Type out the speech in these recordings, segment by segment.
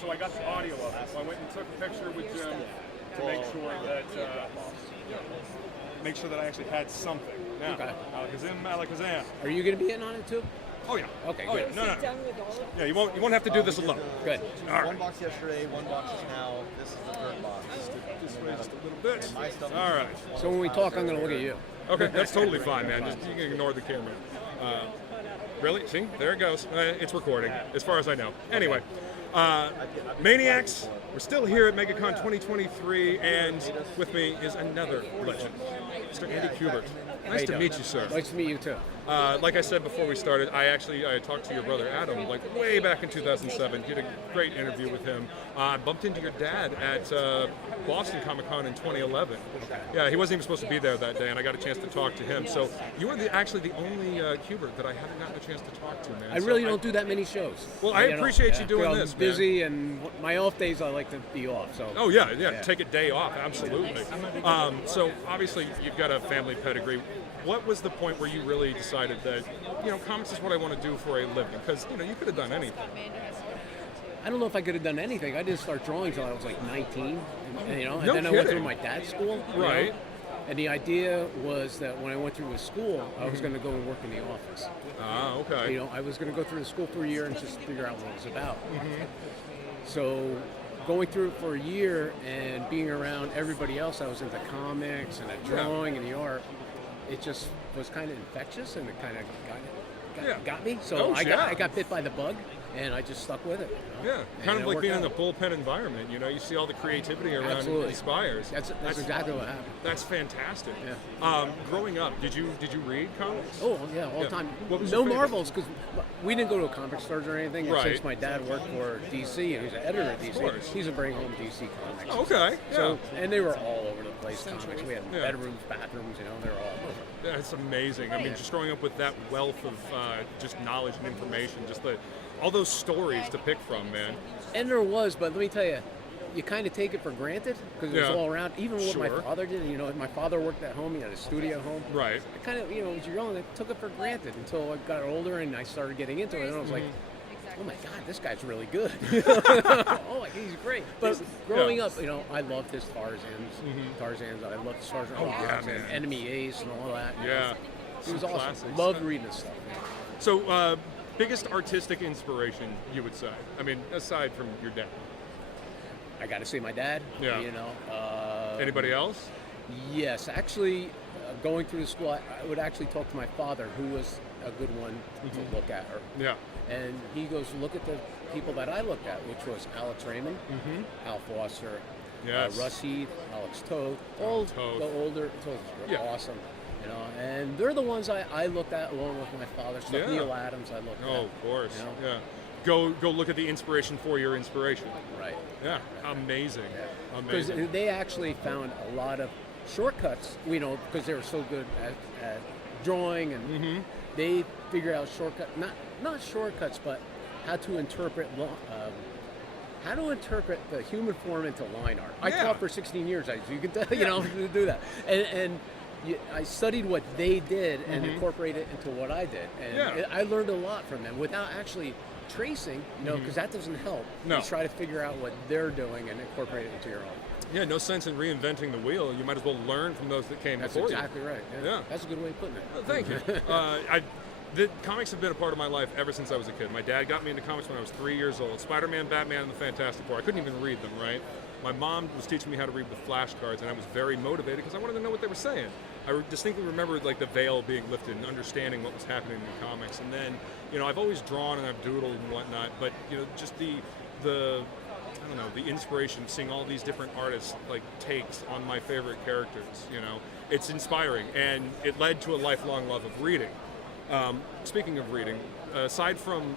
so I got the audio of it. So I went and took a picture with Jim to make sure that I actually had something. Now, Okay. Alakazam. Are you going to be in on it too? Oh yeah. Okay, Oh, good. yeah. No. Done with all of Yeah, you won't have to do this alone. Good. All right. One box yesterday, one box is now. This is the third box. Just wait just a little bit. And my stuff All right. So when we talk, I'm going to look at you. Okay, that's totally fine, man. Just you can ignore the camera. Really? See, there it goes. It's recording, as far as I know. Anyway, Maniacs, we're still here at MegaCon 2023, and with me is another legend, Mr. Andy Kubert. Nice to meet you, sir. Nice to meet you too. Like I said before we started, I talked to your brother Adam like way back in 2007. Did a great interview with him. I bumped into your dad at Boston Comic Con in 2011. Yeah, he wasn't even supposed to be there that day, and I got a chance to talk to him. So you are actually the only Kubert that I haven't gotten a chance to talk to, man. I really don't do that many shows. Well, I appreciate you doing this, I'm busy, and my off days I like to be off. So. Oh yeah. Take a day off, absolutely. So obviously you've got a family pedigree. What was the point where you really decided that, comics is what I want to do for a living? Because, you could have done anything. I don't know if I could have done anything. I didn't start drawing until I was like 19, and No then I went kidding. through my dad's school. Right. And the idea was that when I went through his school, I was going to go and work in the office. Ah, okay. I was going to go through the school for a year and just figure out what it was about. So going through it for a year and being around everybody else, I was into comics and drawing and the art. It just was kind of infectious, and it kind of got me. So I got bit by the bug, and I just stuck with it. Yeah, kind of like being in a bullpen environment. You see all the creativity around Inspires. That's exactly what happened. That's fantastic. Yeah. Growing up, did you read comics? Oh yeah, all the time. What was No your favorite? Marvels, because we didn't go to a comic stores or anything. And Right. since my dad worked for DC and he's an editor at DC, course. he's a bring home DC comics. Oh, okay. Yeah. So and they were all over the place. Comics. We had Yeah. bedrooms, bathrooms. They were all over. That's amazing. I mean, just growing up with that wealth of just knowledge and information, just all those stories to pick from, man. And there was, but let me tell you, you kind of take it for granted because it was Yeah. all around. Even what my Sure. father did, my father worked at home. He had a studio home. Right. I kind of, as you're young, I took it for granted until I got older and I started getting into it. And I was like, oh my God, this guy's really good. Oh, he's great. But growing up, I loved his Tarzans. I loved Sergeant Robbins and Enemy Ace and all that. Yeah. He was Some awesome. classics. Loved reading his stuff. So, biggest artistic inspiration, you would say? I mean, aside from your dad. I got to say my dad. Yeah. Anybody else? Yes, actually, going through the school, I would actually talk to my father, who was a good one to look at. Yeah. And he goes, look at the people that I looked at, which was Alex Raymond, Al Foster, Yes. Russ Heath, Alex Toth, all Toth. the older Toth were awesome. And they're the ones I looked at along with my father. Stuff Neil Adams I looked at. Oh, of course. You know? Yeah. Go look at the inspiration for your inspiration. Right. Yeah. Amazing. Because Amazing. they actually found a lot of shortcuts, because they were so good at drawing, and they figured out not shortcuts, but how to interpret the human form into line art. I taught for 16 years, as you can tell, to do that, and I studied what they did and incorporated it into what I did, and I learned a lot from them without actually tracing, because that doesn't help. No. You try to figure out what they're doing and incorporate it into your own. Yeah, no sense in reinventing the wheel. You might as well learn from those that came before you. That's exactly right. Yeah. That's a good way of putting it. Thank you. The comics have been a part of my life ever since I was a kid. My dad got me into comics when I was 3 years old. Spider-Man, Batman, and the Fantastic Four. I couldn't even read them, right? My mom was teaching me how to read with flashcards, and I was very motivated because I wanted to know what they were saying. I distinctly remember the veil being lifted and understanding what was happening in comics. And then, I've always drawn and I've doodled and whatnot, but just the inspiration of seeing all these different artists takes on my favorite characters. It's inspiring, and it led to a lifelong love of reading. Speaking of reading, aside from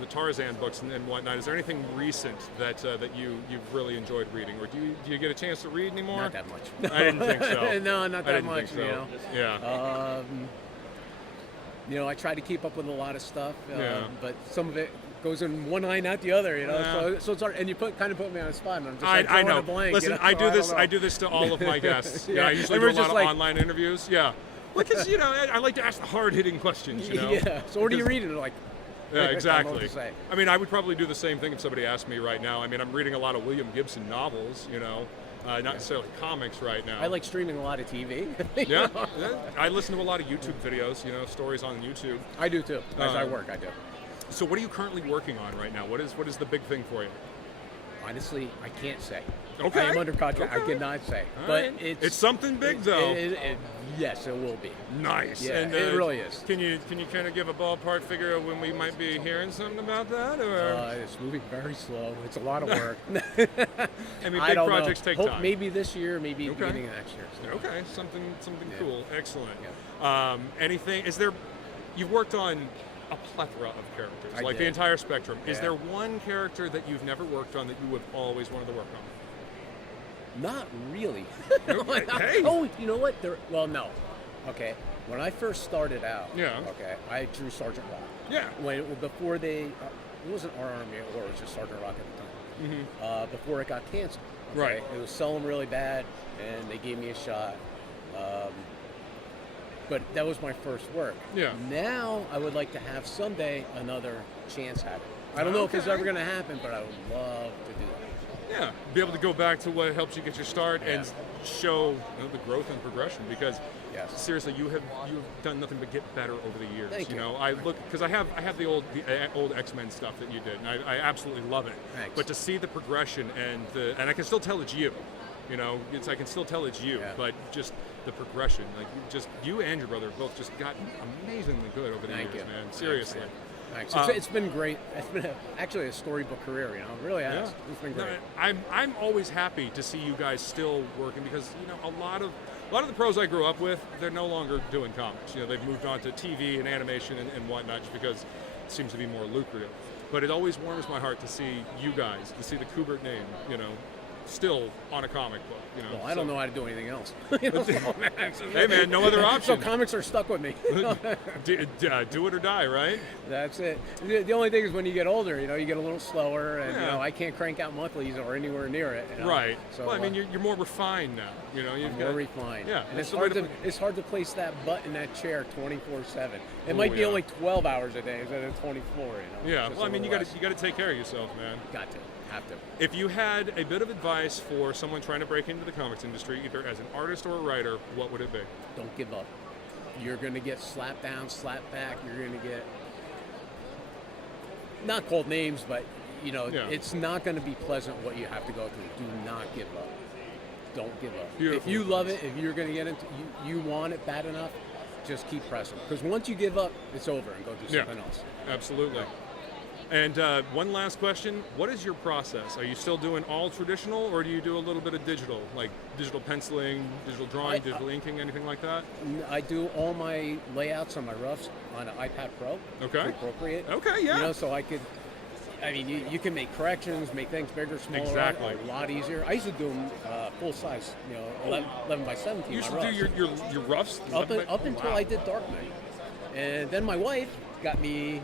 the Tarzan books and whatnot, is there anything recent that you've really enjoyed reading, or do you get a chance to read anymore? Not that much. I didn't think so. No, not that I didn't much. think so. Yeah. I try to keep up with a lot of stuff, Yeah. but some of it goes in one eye, not the other. So it's hard, and you put me on a spot, and I'm just I know. a blank. Listen, I do this. I do this to all of my guests. I usually do a lot of online interviews. Yeah. Because I like to ask the hard-hitting questions. Yeah. So what are you reading? I don't know exactly. what to say. I mean, I would probably do the same thing if somebody asked me right now. I mean, I'm reading a lot of William Gibson novels, you know, not necessarily comics right now. I like streaming a lot of TV. Yeah, I listen to a lot of YouTube videos, you know, stories on YouTube. I do too. As I work, I do. So what are you currently working on right now? What is the big thing for you? Honestly, I can't say. Okay. I am under contract. Okay. I cannot say. All But right. it's It's something big, though. Yes, it will be. Nice. Yeah, And, it really is. Can you kind of give a ballpark figure of when we might be hearing something about that? Or It's moving very slow. It's a lot of work. I mean, I big don't projects know. take Hope time. maybe this year, maybe Okay. beginning of next year. So. Okay, something Yeah. cool. Excellent. Yeah. Anything? Is there? You've worked on a plethora of characters, I like the did. entire spectrum. Is Yeah. there one character that you've never worked on that you have always wanted to work on? Not really. Hey. Oh, you know what? Well, no. Okay. When I first started out, Yeah. okay, I drew Sergeant Rock. Yeah. Before they, it wasn't our army, or it was just Sergeant Rock at the time. Before it got canceled. Okay? Right. It was selling really bad, and they gave me a shot. But that was my first work. Yeah. Now I would like to have someday another chance at it. I don't know if it's Okay. ever going to happen, but I would love to do that. Yeah, be able to go back to what helps you get your start Yeah. and show the growth and progression. Because Yes. seriously, you have done nothing but get better over the years. Thank you. know, I look because I have the old X-Men stuff that you did, and I absolutely love it. Thanks. But to see the progression and I can still tell it's you. You know, I can still tell it's you, Yeah. but just the progression, like you and your brother have both just gotten amazingly good over the Thank years, you. man. Seriously. Thanks. Uh, It's been great. It's been actually a storybook career, you know. It really has. Yeah. It's been No, great. I'm always happy to see you guys still working because you know a lot of the pros I grew up with, they're no longer doing comics. You know, they've moved on to TV and animation and whatnot just because it seems to be more lucrative. But it always warms my heart to see you guys, to see the Kubert name, you know, still on a comic book. You know, Well, I don't know how to do anything else. You know, Hey man, no other so option. comics are stuck with me. do it or die, right? That's it. The only thing is when you get older, you know, you get a little slower, and you Yeah. know, I can't crank out monthlies or anywhere near it. You know? Right. So Well, I mean, you're more refined now. You know, you've I'm got more refined. Yeah, And that's it's the way hard to to it's hard to place that butt in that chair 24/7. It Oh, might be yeah. only 12 hours a day instead of 24. You know. Yeah. Just Well, a I mean, you little got less. to take care of yourself, man. Got to have to. If you had a bit of advice for someone trying to break into the comics industry, either as an artist or a writer, what would it be? Don't give up. You're going to get slapped down, slapped back. You're going to get not called names, but you know, Yeah. it's not going to be pleasant what you have to go through. Do not give up. Don't give up. Beautiful. If you love it, if you're going to get into, you want it bad enough, just keep pressing. Because once you give up, it's over and go do Yeah. something else. Absolutely. And one last question: what is your process? Are you still doing all traditional, or do you do a little bit of digital, like digital penciling, digital drawing, digital inking, anything like that? I do all my layouts on my roughs on an iPad Pro. Okay. Through Procreate. Okay, yeah. You know, so I could. I mean, you can make corrections, make things bigger, smaller, Exactly. a lot easier. I used to do them full size, you know, 11 by 17. You my should do roughs. your roughs up until Wow. I did Dark Knight, and then my wife got me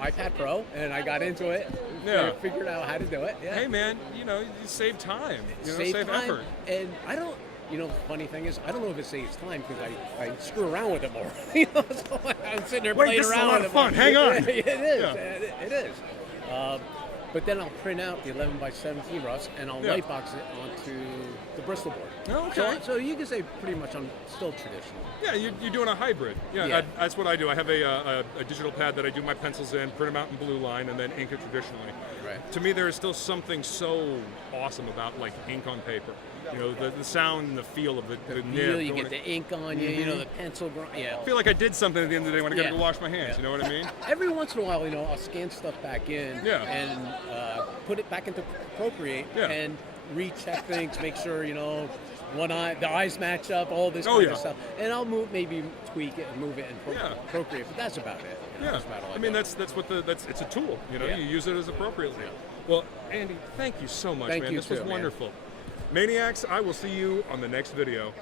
iPad Pro, and I got into it. Yeah. Figured out how to do it. Yeah. Hey man, you know, you save time. You know, Save save time, effort. and I don't. You know, the funny thing is, I don't know if it saves time because I screw around with it more. You know, so I'm sitting there Wait, playing this is a around lot with of it more. fun. Hang on. it is. Yeah. It is. But then I'll print out the 11 by 17 roughs and I'll Yeah. lightbox it onto the Bristol board. Oh, okay. So you can say pretty much I'm still traditional. Yeah, you're doing a hybrid. Yeah, Yeah. that's what I do. I have a digital pad that I do my pencils in, print them out in blue line, and then ink it traditionally. Right. To me, there is still something so awesome about like ink on paper. You know, the sound and the feel of the You nib. you going get the ink on you, you know, the pencil grind. Yeah. I feel like I did something at the end of the day when I got to Yeah. go wash my hands. Yeah. You know what I mean? Every once in a while, you know, I'll scan stuff back in Yeah. and put it back into Procreate Yeah. and recheck things, make sure, you know, the eyes match up, all this Oh, kind yeah. of stuff. And I'll maybe tweak it and move it in Yeah. Procreate, but that's about it. You know, Yeah, that's about all I mean do. that's it's a tool. You know, Yeah. you use it as appropriately. Yeah. Well, Andy, thank you so much, Thank man. you This was too, man. wonderful. Maniacs, I will see you on the next video.